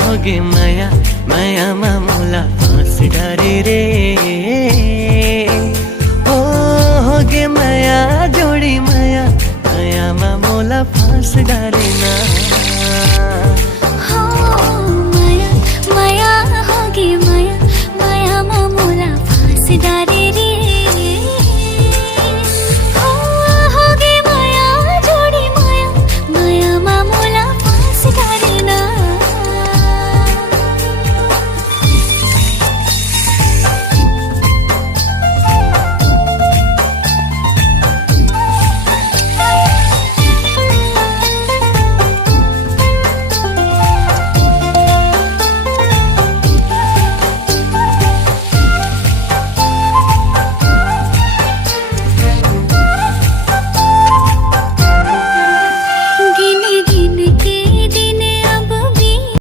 होगे माया माया मामूला फांस डारे रे ओ होगे माया जोड़ी माया माया मामूला फांस डारे